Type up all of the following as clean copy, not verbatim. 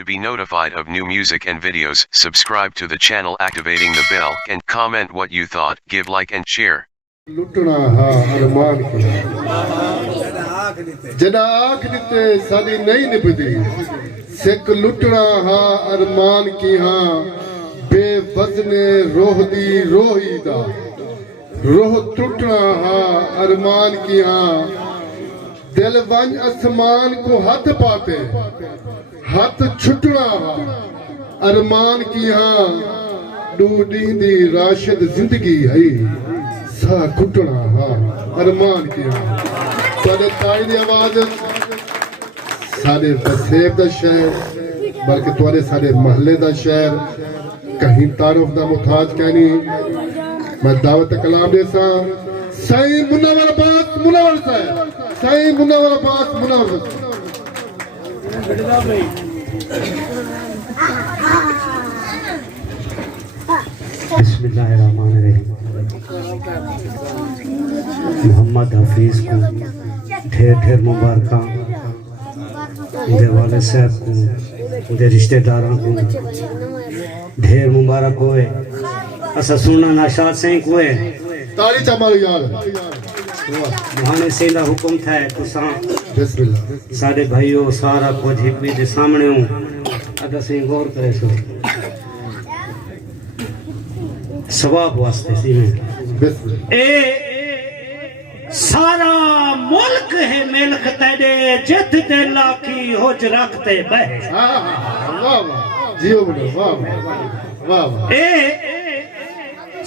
To be notified of new music and videos, subscribe to the channel activating the bell and comment what you thought, give like and share. लुटना हाँ अरमान की जदा आँख दिते साड़ी नहीं निभदी सिक लुटना हाँ अरमान की हाँ बेवजने रोह दी रोही दा रोह टुटना हाँ अरमान की हाँ दिल वंज आसमान को हाथ पाते हाथ छुटना हाँ अरमान की हाँ डूडी दी राशिद जिंदगी है सा कुटना हाँ अरमान की हाँ सारे ताई दी आवाज सारे बसेब दा शहर बल्कि तुआरे सारे महल्ले दा शहर कहीं तारुफ दा मुताज कहनी मैं दावत कलाम दे सा सही मुनव्वर अब्बास मुनव्वर साहब सही मुनव्वर अब्बास मुनव्वर बिस्मिल्लाहिर्रहमानिर्रहीम। मोहम्मद हफीज को ढेर ढेर मुबारक उनके वाले साहब को उनके रिश्तेदारों को ढेर मुबारक होए। असा सुनना नाशाद से को है ताली चमाल यार मुहाने से दा हुक्म था तुसा बिस्मिल्लाह सारे भाइयों सारा कुछ एक भी दे सामने हूं अदा से गौर करे सो सवाब वास्ते सी में ए सारा मुल्क है मिल्क तेरे जित दे लाखी होज रखते बह वाह वाह जियो बोलो वाह वाह ए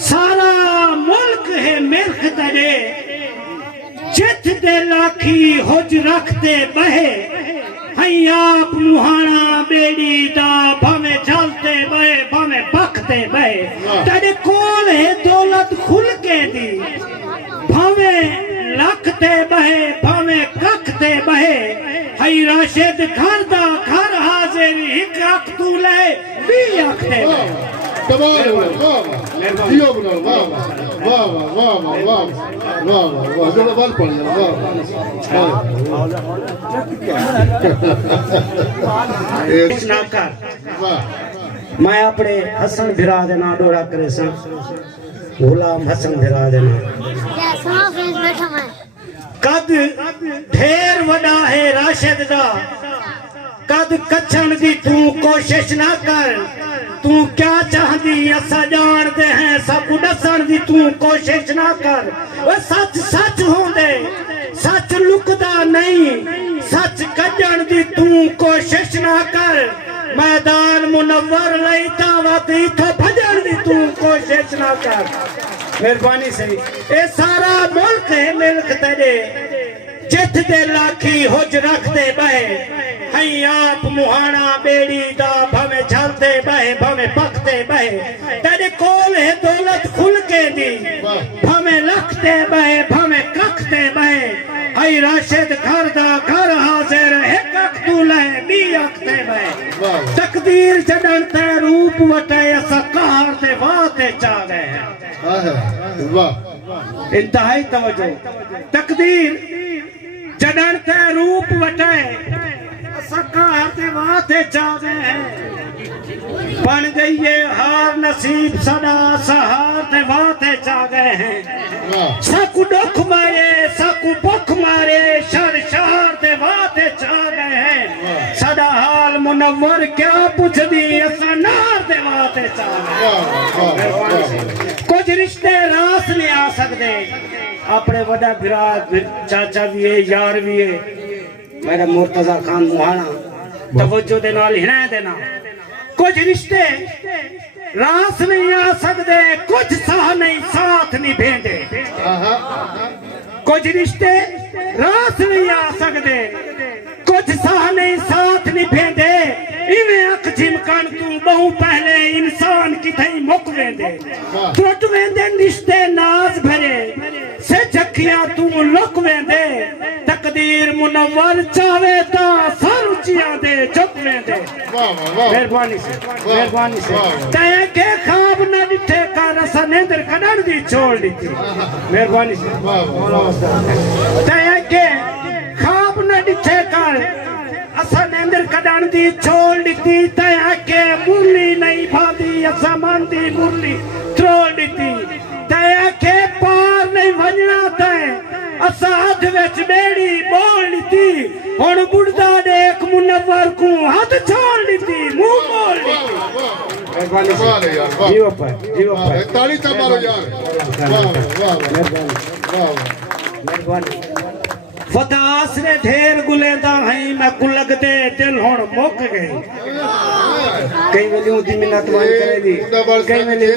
सारा मुल्क है मिल्क तेरे जित दे लाखी होज रखते बहे हई आप मुहाना बेड़ी दा भावे चलते बहे भावे पकते बहे तेरे कोल है दौलत खुल के दी भावे लखते बहे भावे कखते बहे हई राशिद घर दा घर हाजिर एक अख तू ले भी अखते बहे कमाल हो वाह जियो बोलो वाह वाह वाह वाह वाह वाह वाह वाह जो बल पड़ गया वाह मैं अपने हसन भिरा दे ना डोरा करे सा गुलाम हसन भिरा दे ना कद ढेर वड़ा है राशिद दा कद कछण दी तू कोशिश ना कर तू क्या चाहती असा जानते हैं सब दसन दी तू कोशिश ना कर वो सच सच होंदे सच लुकदा नहीं सच कजण दी तू कोशिश ना कर मैदान मुनव्वर लई दावत इथों भजण दी तू कोशिश ना कर मेहरबानी से ए सारा मुल्क है मिल्क तेरे जित दे लाखी होज रखते बहे हई आप मुहाना बेड़ी दा भवे चलते बहे भवे पकते बहे तेरे कोल है दौलत खुल के दी भवे लखते बहे भवे कखते बहे हई राशिद घर दा घर हाजिर एक अख तू ले बी अखते बहे तकदीर जडन ते रूप वटे असा कहर दे वाते चा गए वाह इंतहाई तवज्जो तकदीर जडन ते रूप वटे सका हते वाते चावे बन गई ये हार नसीब सदा सहार ते वाते चा गए हैं सकु दुख मारे सकु भुख मारे शर शहर ते वाते चा गए हैं सदा हाल मुनव्वर क्या पुछदी असा नार ते वाते चा गए कुछ रिश्ते रास नहीं आ सकते अपने वड़ा भिरा चाचा भी है यार भी है मेरा मुर्तजा खान मुहाना तवज्जो दे नाल हिना देना कुछ रिश्ते रास नहीं आ सकते कुछ साह नहीं साथ नहीं भेंदे कुछ रिश्ते रास नहीं आ सकते कुछ साह नहीं साथ नहीं भेंदे इवें अख झिमकन तू बहु पहले इंसान की थई मुक वेंदे टुट वेंदे रिश्ते नाज भरे से झखियां तू लुक वेंदे तकदीर मुनव्वर चावे ता सर उचिया दे झुक वेंदे मेहरबानी से तय के ख्वाब न दिठे कर असा नेंदर कढण दी छोड़ दी मेहरबानी से तय के ख्वाब न दिठे कर असा नेंदर कढण दी छोड़ दी ते आके मुरली नहीं भादी असा मान दी मुरली त्रोड़ दी ते आके पार नहीं वजना ते असा हाथ विच बेड़ी बोल दी हुन बुढ़दा देख मुनव्वर को हाथ छोड़ दी मुंह बोल दी मेहरबानी वाह यार वाह जीव पर ताली ता मारो यार वाह वाह वाह मेहरबानी फतास ने ढेर गुलेंदा है मैं कुलग दे दिल हुन मुक गई कई वेलियों दी मिन्नत मान करे दी कई वेलियों